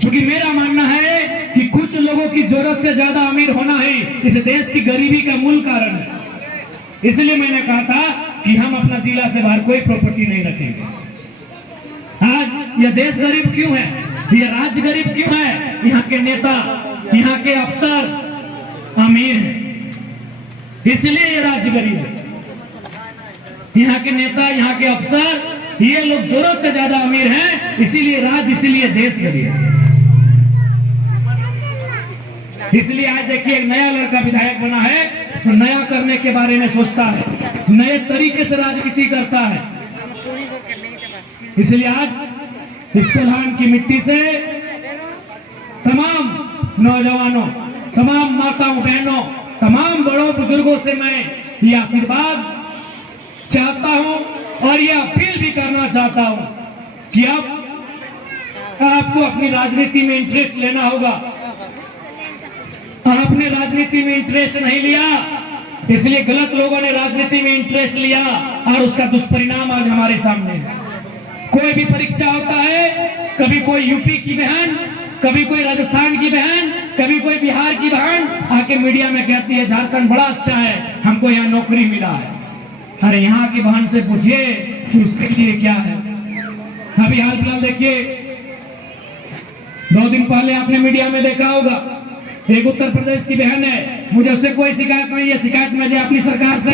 क्योंकि मेरा मानना है कि कुछ लोगों की जरूरत से ज्यादा अमीर होना ही इस देश की गरीबी का मूल कारण है। इसलिए मैंने कहा था कि हम अपना जिला से बाहर कोई प्रॉपर्टी नहीं रखेंगे। आज यह देश गरीब क्यों है, यह राज्य गरीब क्यों है? यहाँ के नेता, यहाँ के अफसर अमीर हैं, इसलिए ये राज्य गरीब है। यहाँ के नेता, यहाँ के अफसर, ये लोग जरूरत से ज्यादा अमीर हैं, इसीलिए राज्य, इसीलिए देश गरीब है। इसलिए आज देखिए, एक नया लड़का विधायक बना है तो नया करने के बारे में सोचता है, नए तरीके से राजनीति करता है। इसलिए आज इस कोल्हान की मिट्टी से तमाम नौजवानों, तमाम माताओं बहनों, तमाम बड़ों बुजुर्गों से मैं ये आशीर्वाद चाहता हूं और ये अपील भी करना चाहता हूं कि अब आपको अपनी राजनीति में इंटरेस्ट लेना होगा। आपने राजनीति में इंटरेस्ट नहीं लिया, इसलिए गलत लोगों ने राजनीति में इंटरेस्ट लिया और उसका दुष्परिणाम आज हमारे सामने है। कोई भी परीक्षा होता है, कभी कोई यूपी की बहन, कभी कोई राजस्थान की बहन, कभी कोई बिहार की बहन आके मीडिया में कहती है झारखंड बड़ा अच्छा है, हमको यहाँ नौकरी मिला है। अरे यहाँ की बहन से पूछिए कि उसके लिए क्या है। अभी हाल फिलहाल देखिए, 2 दिन पहले आपने मीडिया में देखा होगा, एक उत्तर प्रदेश की बहन है, मुझे उससे कोई शिकायत नहीं है, शिकायत मुझे अपनी सरकार से।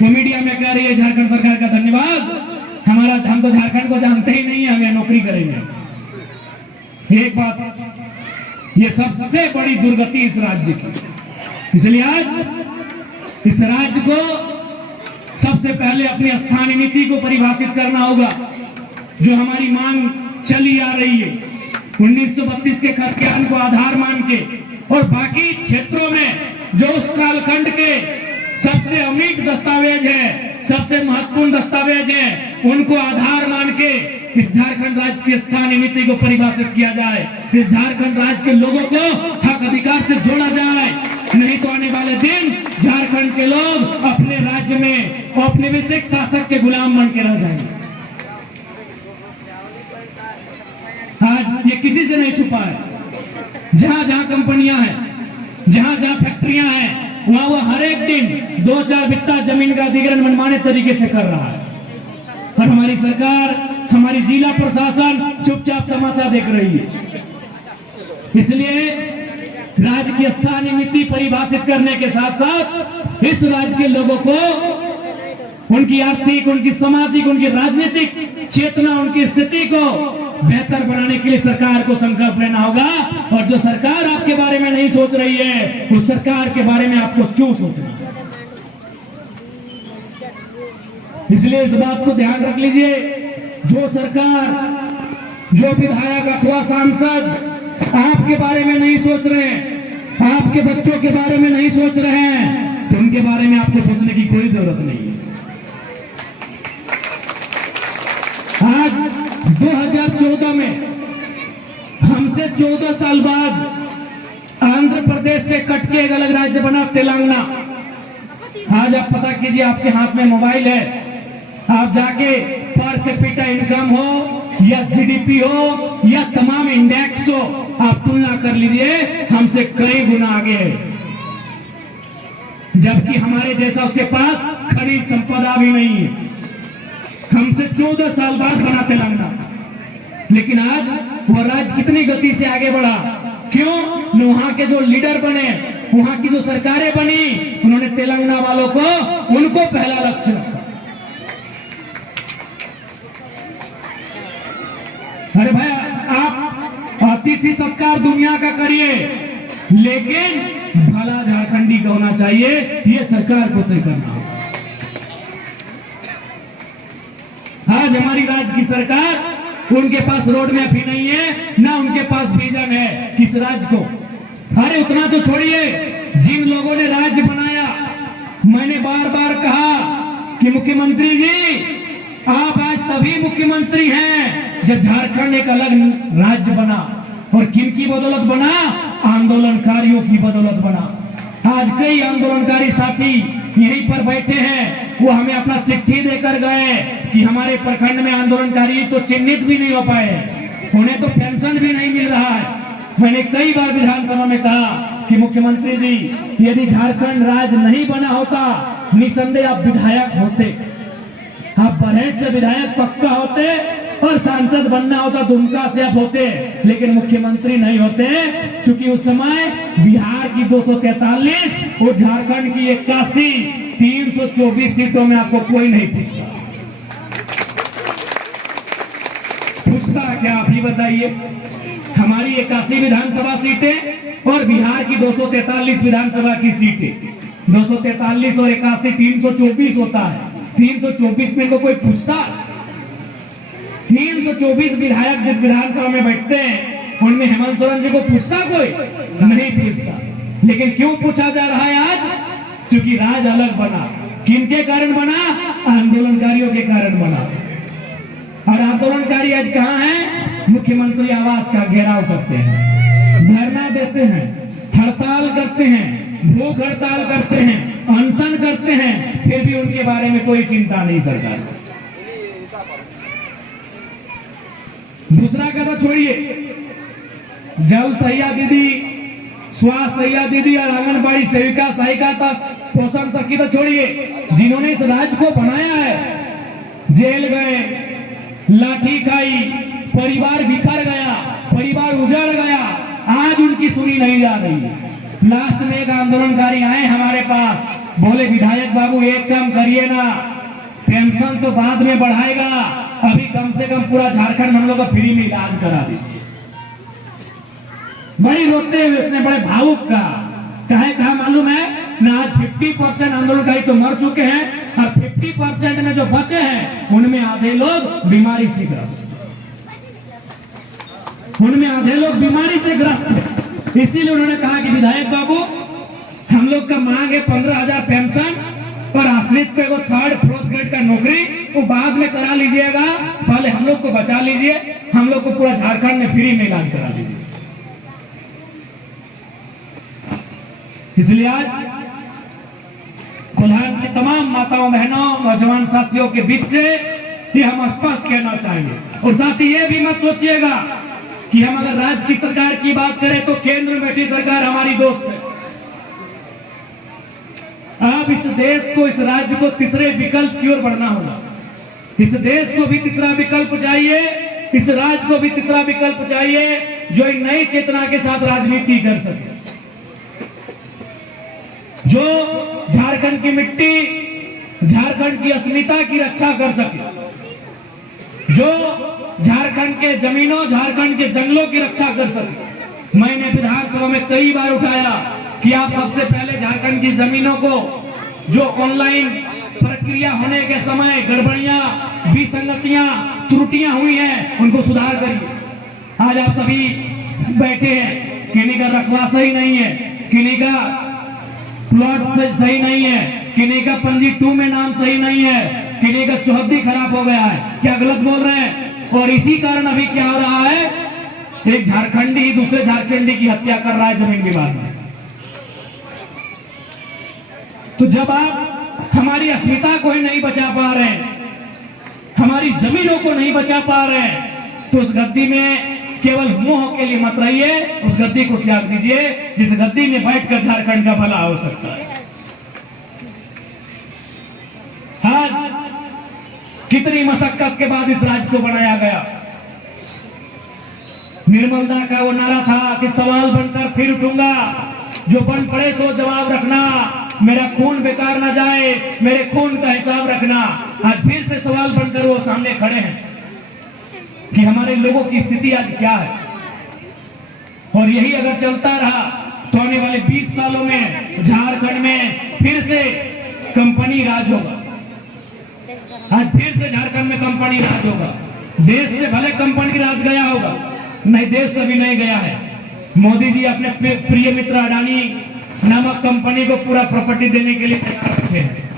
वो मीडिया में कह रही है झारखंड सरकार का धन्यवाद, हम तो झारखंड को जानते ही नहीं है, हमें नौकरी करेंगे। एक बात, ये सबसे बड़ी दुर्गति इस राज्य की। इसलिए आज इस राज्य को सबसे पहले अपनी स्थानीय नीति को परिभाषित करना होगा, जो हमारी मांग चली आ रही है 1932 के खतियान को आधार मान के, और बाकी क्षेत्रों में जो उस कालखंड के सबसे अमीर दस्तावेज है, सबसे महत्वपूर्ण दस्तावेज है, उनको आधार मान के इस झारखंड राज्य की स्थानीय नीति को परिभाषित किया जाए, इस झारखंड राज्य के लोगों को हक अधिकार से जोड़ा जाए। नहीं तो आने वाले दिन झारखंड के लोग अपने राज्य में औपनिवेशिक शासक के गुलाम बन के रह जाएंगे। आज ये किसी से नहीं छुपा है। जहां जहां कंपनियां हैं, जहां जहां फैक्ट्रियां हैं, वहां वो हर एक दिन 2-4 बित्ता जमीन का अधिग्रहण मनमाने तरीके से कर रहा है। और हमारी सरकार, हमारी जिला प्रशासन चुपचाप तमाशा देख रही है। इसलिए राज्य की स्थानीय नीति परिभाषित करने के साथ साथ इस राज्य के लोगों को उनकी आर्थिक, उनकी सामाजिक, उनकी राजनीतिक चेतना, उनकी स्थिति को बेहतर बनाने के लिए सरकार को संकल्प लेना होगा। और जो सरकार आपके बारे में नहीं सोच रही है, उस सरकार के बारे में आपको क्यों सोचना। इसलिए इस बात को ध्यान रख लीजिए, जो सरकार, जो विधायक अथवा सांसद आपके बारे में नहीं सोच रहे हैं, आपके बच्चों के बारे में नहीं सोच रहे हैं, तो उनके बारे में आपको सोचने की कोई जरूरत नहीं है। आज 2014 में हमसे 14 साल बाद आंध्र प्रदेश से कट के एक अलग राज्य बना तेलंगाना। आज आप पता कीजिए, आपके हाथ में मोबाइल है, आप जाके पर कैपिटा इनकम हो या जीडीपी हो या तमाम इंडेक्स हो, आप तुलना कर लीजिए, हमसे कई गुना आगे है। जबकि हमारे जैसा उसके पास खनिज संपदा भी नहीं है। हमसे 14 साल बाद बना तेलंगाना, लेकिन आज वह राज्य कितनी गति से आगे बढ़ा। क्यों? वहां के जो लीडर बने, वहां की जो सरकारें बनी, उन्होंने तेलंगाना वालों को, उनको पहला लक्ष्य रखा। अरे भाई, आप अतिथि सत्कार दुनिया का करिए, लेकिन भला झारखंडी का होना चाहिए, ये सरकार को तय करना। आज हमारी राज्य की सरकार, उनके पास रोड मैप ही नहीं है, ना उनके पास विजन है किस राज्य को। अरे उतना तो छोड़िए, जिन लोगों ने राज्य बनाया, मैंने बार बार कहा कि मुख्यमंत्री जी, आप आज तभी मुख्यमंत्री हैं जब झारखंड एक अलग राज्य बना। और किन की बदौलत बना? आंदोलनकारियों की बदौलत बना। आज कई आंदोलनकारी साथी यहीं पर बैठे हैं, वो हमें अपना चिट्ठी देकर गए कि हमारे प्रखंड में आंदोलनकारी तो चिन्हित भी नहीं हो पाए, उन्हें तो पेंशन भी नहीं मिल रहा है। मैंने कई बार विधानसभा में कहा कि मुख्यमंत्री जी, यदि झारखंड राज्य नहीं बना होता, निसंदेह आप विधायक होते, आप बरहेट से विधायक पक्का होते, और सांसद बनना होता दुमका से आप होते, लेकिन मुख्यमंत्री नहीं होते, क्योंकि उस समय बिहार की 243 और झारखंड की 81, 324 सीटों में आपको कोई नहीं पूछता क्या, आप ही बताइए। हमारी 81 विधानसभा सीटें और बिहार की 243 विधानसभा की सीटें, 243 और 81, 324 होता है। 324 में को कोई पूछता? 324 विधायक जिस विधानसभा में बैठते हैं, उनमें हेमंत सोरेन जी को पूछता कोई? नहीं पूछता। लेकिन क्यों पूछा जा रहा है आज? क्योंकि राज अलग बना। किनके कारण बना? आंदोलनकारियों के कारण बना। और आंदोलनकारी आज कहाँ हैं? मुख्यमंत्री आवास का घेराव करते हैं, धरना देते हैं, हड़ताल करते हैं, भूख हड़ताल करते हैं, अनशन करते हैं, फिर भी उनके बारे में कोई चिंता नहीं सरकार। दूसरा कदम छोड़िए, जल सैया दीदी, स्वास्थ्य सैया दीदी और आंगनबाड़ी सेविका सहायिका तक पोषण सखी तो छोड़िए, जिन्होंने इस राज्य को बनाया है, जेल गए, लाठी खाई, परिवार बिखर गया, परिवार उजड़ गया, आज उनकी सुनी नहीं जा रही। लास्ट में एक आंदोलनकारी आए हमारे पास, बोले विधायक बाबू एक काम करिए ना, पेंशन तो बाद में बढ़ाएगा, अभी कम से कम पूरा झारखंड हम लोग का फ्री में इलाज करा दीजिए। बड़ी रोते हुए उसने बड़े भावुक कहा मालूम है ना, आज 50% आंदोलनकारी तो मर चुके हैं और 50% में जो बचे हैं उनमें आधे लोग बीमारी से ग्रस्त, उनमें आधे लोग बीमारी से ग्रस्त हैं। इसीलिए उन्होंने कहा कि विधायक बाबू, हम लोग का मांग है 15,000 पेंशन और आश्रित को 3rd 4th ग्रेड का नौकरी, वो बाद में करा लीजिएगा, पहले हम लोग को बचा लीजिए, हम लोग को पूरा झारखंड में फ्री में इलाज करा दीजिए। इसलिए आज कोल्हान की तमाम माताओं बहनों नौजवान साथियों के बीच से ये हम स्पष्ट कहना चाहेंगे। और साथ ही ये भी मत सोचिएगा कि हम अगर राज्य की सरकार की बात करें तो केंद्र में बैठी सरकार हमारी दोस्त है। अब इस देश को, इस राज्य को तीसरे विकल्प की ओर बढ़ना होगा। इस देश को भी तीसरा विकल्प चाहिए, इस राज्य को भी तीसरा विकल्प चाहिए जो एक नई चेतना के साथ राजनीति कर सके, जो झारखंड की मिट्टी, झारखंड की अस्मिता की रक्षा कर सके, जो झारखंड के जमीनों, झारखंड के जंगलों की रक्षा कर सके। मैंने विधानसभा में कई बार उठाया कि आप सबसे पहले झारखंड की जमीनों को, जो ऑनलाइन प्रक्रिया होने के समय गड़बड़ियां, विसंगतियां, त्रुटियां हुई हैं, उनको सुधार करिए। आज आप सभी बैठे हैं, किन्हीं का रकबा सही नहीं है, किन्हीं का प्लॉट सही नहीं है, किन्हीं का पंजी 2 में नाम सही नहीं है, किन्हीं का चौहद्दी खराब हो गया है, क्या गलत बोल रहे हैं? और इसी कारण अभी क्या हो रहा है, एक झारखंडी दूसरे झारखंडी की हत्या कर रहा है जमीन विवाद में। तो जब आप हमारी अस्मिता को ही नहीं बचा पा रहे हैं, हमारी जमीनों को नहीं बचा पा रहे हैं, तो उस गद्दी में केवल मोह के लिए मत रहिए, उस गद्दी को त्याग दीजिए जिस गद्दी में बैठकर झारखंड का भला हो सकता है। आज कितनी मशक्कत के बाद इस राज्य को बनाया गया। निर्मलदा का वो नारा था कि सवाल बनकर फिर उठूंगा, जो बन पड़े सो जवाब रखना, मेरा खून बेकार ना जाए, मेरे खून का हिसाब रखना। आज फिर से सवाल बनकर वो सामने खड़े हैं कि हमारे लोगों की स्थिति आज क्या है। और यही अगर चलता रहा तो आने वाले 20 सालों में झारखंड में फिर से कंपनी राज होगा। आज फिर से झारखंड में कंपनी राज होगा। देश से भले कंपनी राज गया होगा, नहीं, देश से भी नहीं गया है। मोदी जी अपने प्रिय मित्र अडानी नामक कंपनी को पूरा प्रॉपर्टी देने के लिए तैयार रखे हैं।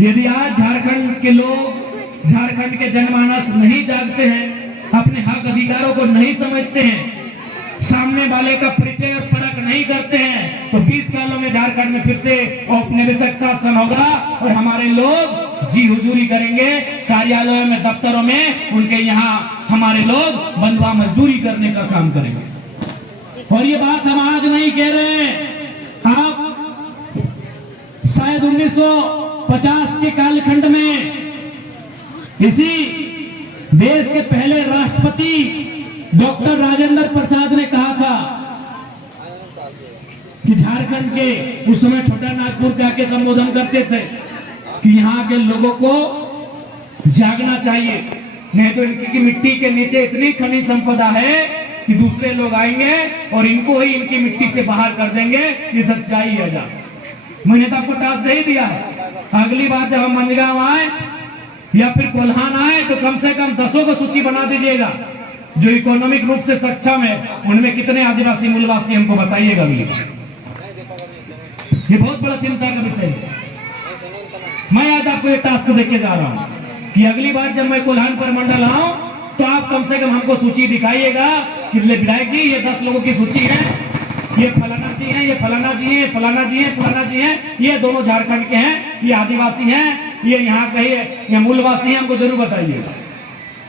यदि आज झारखंड के लोग, झारखंड के जनमानस नहीं जागते हैं, अपने हक अधिकारों को नहीं समझते हैं, सामने वाले का परिचय और परख नहीं करते हैं, तो 20 सालों में झारखंड में फिर से औपनिवेशिक शासन होगा और हमारे लोग जी हुजूरी करेंगे कार्यालयों में, दफ्तरों में, उनके यहाँ हमारे लोग बंधुआ मजदूरी करने का काम करेंगे। और ये बात हम आज नहीं कह रहे हैं, आप शायद 1950 के कालखंड में इसी देश के पहले राष्ट्रपति डॉक्टर राजेंद्र प्रसाद ने कहा था कि झारखंड के, उस समय छोटा नागपुर का के संबोधन करते थे कि यहाँ के लोगों को जागना चाहिए, नहीं तो इनकी मिट्टी के नीचे इतनी खनिज संपदा है कि दूसरे लोग आएंगे और इनको ही इनकी मिट्टी से बाहर कर देंगे। ये सच्चाई है। जा मैंने तो आपको टास्क दे दिया है, अगली बार जब हम मंजगांव आए या फिर कोल्हान आए तो कम से कम 10 को सूची बना दीजिएगा जो इकोनॉमिक रूप से सक्षम है, उनमें कितने आदिवासी मूलवासी हमको बताइएगा। ये बहुत बड़ा चिंता का विषय है। मैं आज आपको ये टास्क देके जा रहा हूं कि अगली बार जब मैं कोल्हान पर मंडल आऊं तो आप कम से कम हमको सूची दिखाइएगा कि विधायक जी ये 10 लोगों की सूची है, ये फलाना जी है, ये फलाना जी है, फलाना जी है, फलाना जी है, ये दोनों झारखंड के हैं, ये आदिवासी हैं, ये यहाँ के ये मूलवासी हैं, हमको जरूर बताइएगा।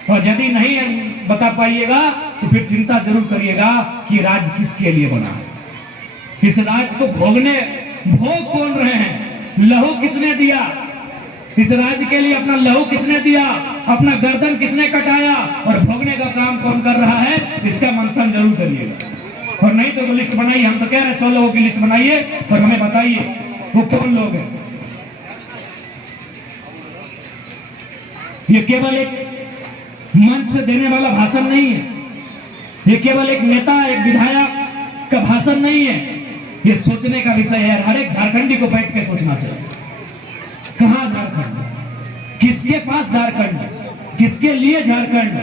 और यदि नहीं बता पाइएगा तो फिर चिंता जरूर करिएगा कि राज्य किसके लिए बना है। इस राज्य को भोग कौन रहे हैं, लहू किसने दिया, इस राज्य के लिए अपना लहू किसने दिया, अपना गर्दन किसने कटाया और भोगने का काम कौन कर रहा है, इसका मंथन जरूर करिएगा। और नहीं तो लिस्ट बनाइए, हम तो कह रहे हैं 100 लोगों की लिस्ट बनाइए और हमें बताइए वो कौन लोग हैं। ये केवल एक मंच से देने वाला भाषण नहीं है, ये केवल एक नेता, एक विधायक का भाषण नहीं है, ये सोचने का विषय है। हर एक झारखंडी को बैठ के सोचना चाहिए, कहां झारखंड, किसके पास झारखंड, किसके लिए झारखंड।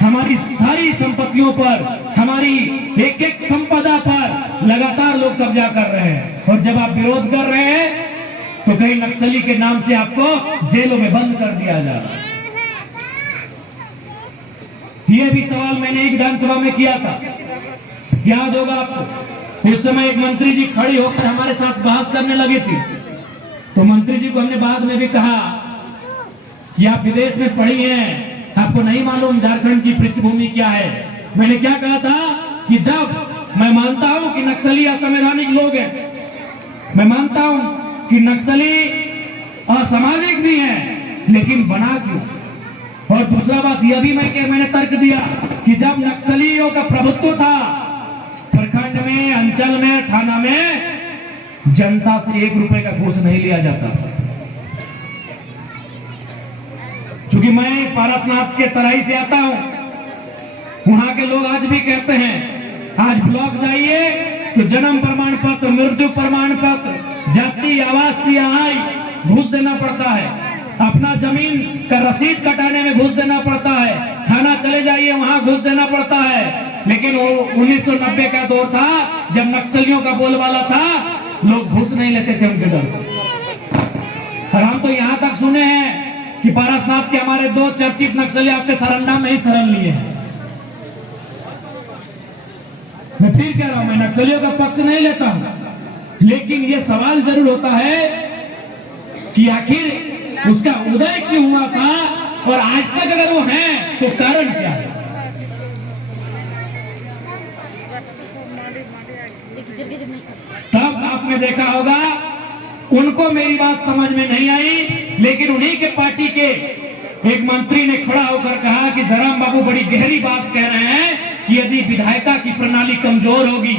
हमारी सारी संपत्तियों पर, हमारी एक एक संपदा पर लगातार लोग कब्जा कर रहे हैं और जब आप विरोध कर रहे हैं तो कहीं नक्सली के नाम से आपको जेलों में बंद कर दिया जा रहा है। यह भी सवाल मैंने विधानसभा में किया था, याद होगा आपको। उस समय एक मंत्री जी खड़ी होकर हमारे साथ बहस करने लगी थी, तो मंत्री जी को हमने बाद में भी कहा कि आप विदेश में पढ़ी हैं, आपको नहीं मालूम झारखंड की पृष्ठभूमि क्या है, मैंने क्या कहा था कि जब मैं मानता हूं कि नक्सली असंवैधानिक लोग हैं, मैं मानता हूं कि नक्सली असामाजिक भी हैं, लेकिन बना क्यों? और दूसरा बात यह भी मैंने तर्क दिया कि जब नक्सलियों का प्रभुत्व था प्रखंड में, अंचल में, थाना में, जनता से 1 रुपए का घूस नहीं लिया जाता। क्योंकि मैं पारसनाथ के तराई से आता हूं, वहां के लोग आज भी कहते हैं, आज ब्लॉक जाइए तो जन्म प्रमाण पत्र, मृत्यु प्रमाण पत्र, जाति, आवासीय आय घूस देना पड़ता है, अपना जमीन का रसीद कटाने में घूस देना पड़ता है, थाना चले जाइए वहां घूस देना पड़ता है। लेकिन वो 1990 का दौर था जब नक्सलियों का बोलबाला था, लोग घूस नहीं लेते थे उनके डर। और हम तो यहां तक सुने हैं कि पारसनाथ के हमारे 2 चर्चित नक्सली आपके सरंडा में ही शरण लिए हैं। मैं फिर कह रहा हूं, मैं नक्सलियों का पक्ष नहीं लेता हूं, लेकिन ये सवाल जरूर होता है कि आखिर उसका उदय क्यों हुआ था, और आज तक अगर वो है तो कारण क्या है? तब आपने देखा होगा उनको मेरी बात समझ में नहीं आई, लेकिन उन्हीं के पार्टी के एक मंत्री ने खड़ा होकर कहा कि धर्म बाबू बड़ी गहरी बात कह रहे हैं कि यदि विधायिका की प्रणाली कमजोर होगी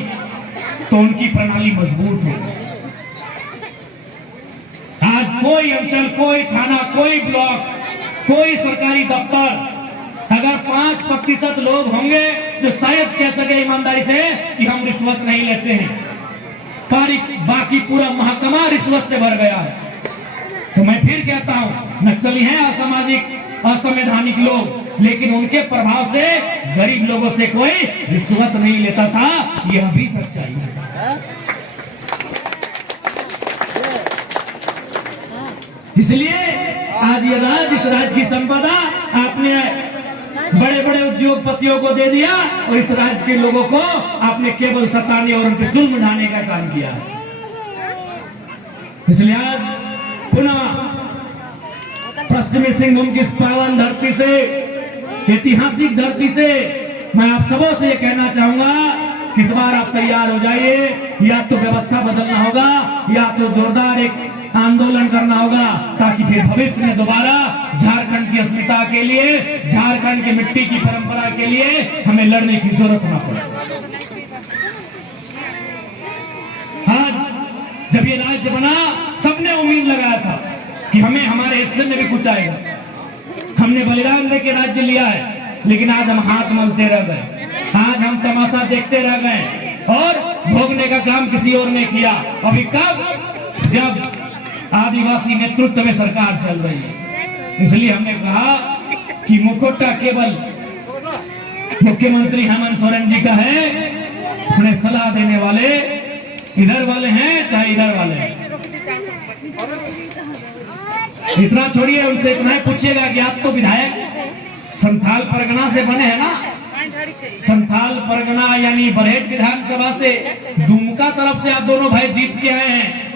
तो उनकी प्रणाली मजबूत होगी। आज कोई अंचल, कोई थाना, कोई ब्लॉक, कोई सरकारी दफ्तर अगर 5% लोग होंगे जो शायद कह सके ईमानदारी से कि हम रिश्वत नहीं लेते हैं, पर बाकी पूरा महकमा रिश्वत से भर गया है। तो मैं फिर कहता हूं, नक्सली हैं असामाजिक, असंवैधानिक लोग, लेकिन उनके प्रभाव से गरीब लोगों से कोई रिश्वत नहीं लेता था, यह भी सच्चाई है। इसलिए आज ये राज्य, इस राज्य की संपदा आपने बड़े बड़े उद्योगपतियों को दे दिया, और इस राज्य के लोगों को आपने केवल सताने और उन पर जुल्म ढाने का काम किया। इसलिए आज पुनः पश्चिमी सिंहभूम की इस पावन धरती से, ऐतिहासिक धरती से मैं आप सबों से ये कहना चाहूंगा कि इस बार आप तैयार हो जाइए। या तो व्यवस्था बदलना होगा, या तो जोरदार एक आंदोलन करना होगा, ताकि फिर भविष्य में दोबारा झारखंड की अस्मिता के लिए, झारखंड की मिट्टी की परंपरा के लिए हमें लड़ने की जरूरत ना पड़े। आज जब ये राज्य बना, सबने उम्मीद लगाया था कि हमें हमारे हिस्से में भी कुछ आएगा। हमने बलिदान देके राज्य लिया है, लेकिन आज हम हाथ मलते रह गए, आज हम तमाशा देखते रह गए और भोगने का काम किसी और ने किया। अभी कब? जब आदिवासी नेतृत्व में सरकार चल रही है। इसलिए हमने कहा कि मुखौटा केवल मुख्यमंत्री हेमंत सोरेन जी का है, उन्हें सलाह देने वाले इधर वाले हैं चाहे इधर वाले हैं। इतना छोड़िए, उनसे इतना ही पूछिएगा कि आप तो विधायक संथाल परगना से बने हैं ना, संथाल परगना यानी बरहेट विधानसभा से दुमका तरफ से आप दोनों भाई जीत के आए हैं,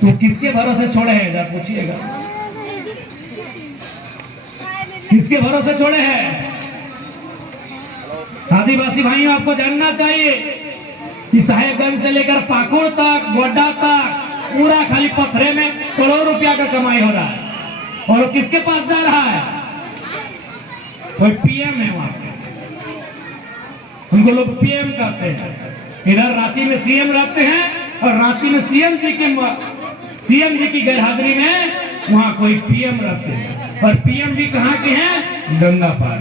तो किसके भरोसे छोड़े हैं? जरा पूछिएगा, किसके भरोसे छोड़े हैं? आदिवासी भाइयों, आपको जानना चाहिए कि साहेबगंज से लेकर पाकुड़ तक, गोड्डा तक, पूरा खाली पत्थरे में करोड़ रुपया का कमाई हो रहा है, और वो किसके पास जा रहा है? कोई पीएम है वहां पे, उनको लोग पीएम कहते हैं। इधर रांची में सीएम रहते हैं, और रांची में सीएम जी की गैरहाजिरी में वहां कोई पीएम रहते हैं, और पीएम भी कहां के हैं? गंगा पार।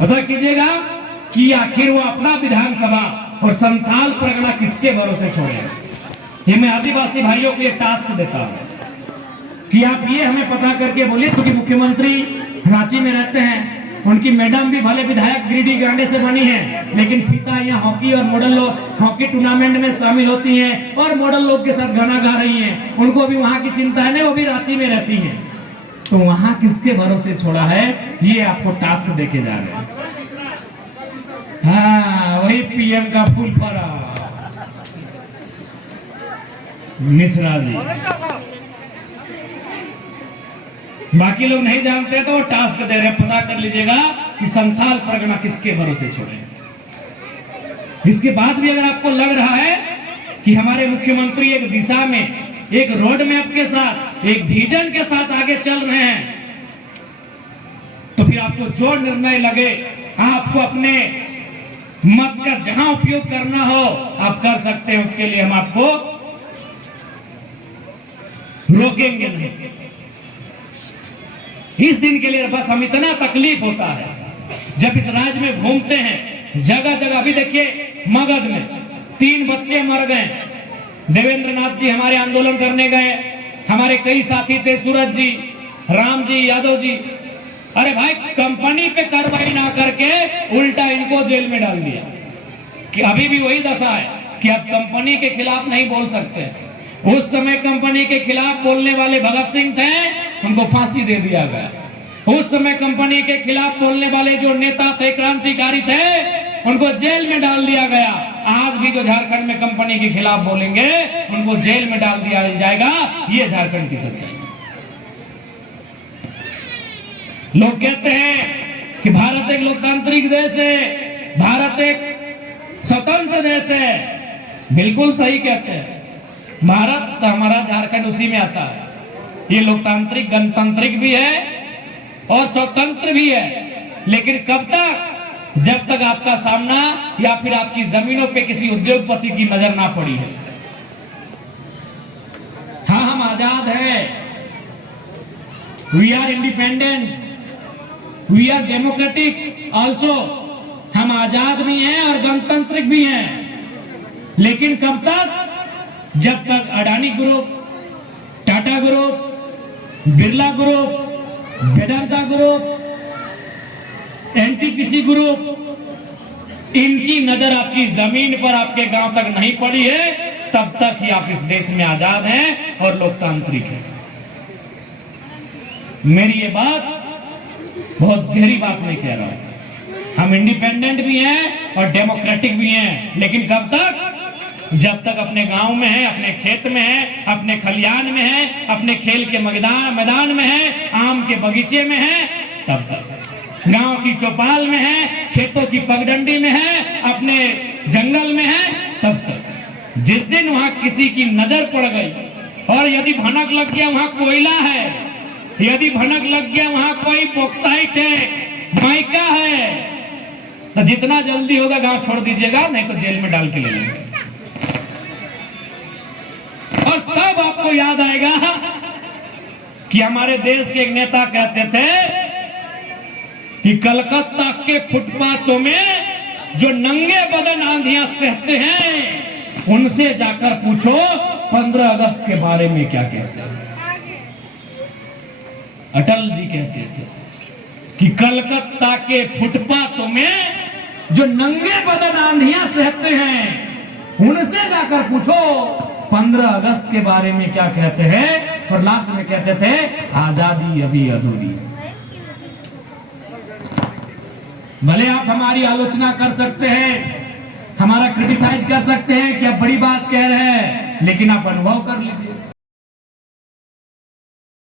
पता कीजिएगा कि आखिर वो अपना विधानसभा और संथाल परगना किसके भरोसे छोड़े। ये मैं आदिवासी भाइयों को ये टास्क देता हूं कि आप ये हमें पता करके बोलिए, क्योंकि मुख्यमंत्री रांची में रहते हैं, उनकी मैडम भी भले विधायक गिरिडीह गांडे से बनी है, लेकिन पिता यहाँ हॉकी और मॉडल हॉकी टूर्नामेंट में शामिल होती हैं और मॉडल लोग के साथ गाना गा रही हैं। उनको भी वहां की चिंता है ना, वो भी रांची में रहती हैं। तो वहां किसके भरोसे छोड़ा है, ये आपको टास्क देके जा रहे हैं। हाँ, वही पीएम का फूल फरा मिश्रा जी। बाकी लोग नहीं जानते तो वो टास्क दे रहे हैं, पता कर लीजिएगा कि संथाल परगना किसके भरोसे छोड़े। इसके बाद भी अगर आपको लग रहा है कि हमारे मुख्यमंत्री एक दिशा में, एक रोड मैप के साथ, एक विजन के साथ आगे चल रहे हैं, तो फिर आपको जो निर्णय लगे, आपको अपने मत का जहां उपयोग करना हो आप कर सकते हैं। उसके लिए हम आपको रोकेंगे नहीं। इस दिन के लिए बस हम इतना तकलीफ होता है जब इस राज्य में घूमते हैं, जगह जगह। अभी देखिए मगध में 3 बच्चे मर गए। देवेंद्र नाथ जी हमारे आंदोलन करने गए, हमारे कई साथी थे, सूरज जी, राम जी, यादव जी। अरे भाई, कंपनी पे कार्रवाई ना करके उल्टा इनको जेल में डाल दिया। कि अभी भी वही दशा है कि आप कंपनी के खिलाफ नहीं बोल सकते। उस समय कंपनी के खिलाफ बोलने वाले भगत सिंह थे, उनको फांसी दे दिया गया। उस समय कंपनी के खिलाफ बोलने वाले जो नेता थे, क्रांतिकारी थे, उनको जेल में डाल दिया गया। आज भी जो झारखंड में कंपनी के खिलाफ बोलेंगे उनको जेल में डाल दिया जाएगा। ये झारखंड की सच्चाई। लोग कहते हैं कि भारत एक लोकतांत्रिक देश है, भारत एक स्वतंत्र देश है। बिल्कुल सही कहते हैं। भारत, हमारा झारखंड उसी में आता है। ये लोकतांत्रिक, गणतांत्रिक भी है और स्वतंत्र भी है। लेकिन कब तक? जब तक आपका सामना या फिर आपकी जमीनों पे किसी उद्योगपति की नजर ना पड़ी है। हाँ, हम आजाद हैं। We are independent, we are democratic also. हम आजाद भी हैं और गणतांत्रिक भी हैं। लेकिन कब तक? जब तक Adani group, Tata group, Birla group, Vedanta group, NTPC group, इनकी नजर आपकी जमीन पर, आपके गांव तक नहीं पड़ी है, तब तक ही आप इस देश में आजाद हैं और लोकतांत्रिक हैं। मेरी ये बात बहुत गहरी बात नहीं कह रहा हूं। हम इंडिपेंडेंट भी हैं और डेमोक्रेटिक भी हैं। लेकिन कब तक? जब तक अपने गांव में है, अपने खेत में है, अपने खलियान में है, अपने खेल के मैदान में है, आम के बगीचे में है, तब तक। गांव की चौपाल में है, खेतों की पगडंडी में है, अपने जंगल में है, तब तक। जिस दिन वहां किसी की नजर पड़ गई और यदि भनक लग गया वहां कोयला है, यदि भनक लग गया वहां कोई बॉक्साइट है, माइका है, तो जितना जल्दी होगा गांव छोड़ दीजिएगा, नहीं तो जेल में डाल के ले लेंगे। और तब आपको याद आएगा कि हमारे देश के एक नेता कहते थे कि कलकत्ता के फुटपाथों में जो नंगे बदन आंधियां सहते हैं, उनसे जाकर पूछो 15 अगस्त के बारे में क्या कहते हैं। अटल जी कहते थे कि कलकत्ता के फुटपाथों में जो नंगे बदन आंधियां सहते हैं, उनसे जाकर पूछो 15 अगस्त के बारे में क्या कहते हैं। और लास्ट में कहते थे आजादी अभी अधूरी। भले आप हमारी आलोचना कर सकते हैं, हमारा क्रिटिसाइज कर सकते हैं कि आप बड़ी बात कह रहे हैं, लेकिन आप अनुभव कर लीजिए।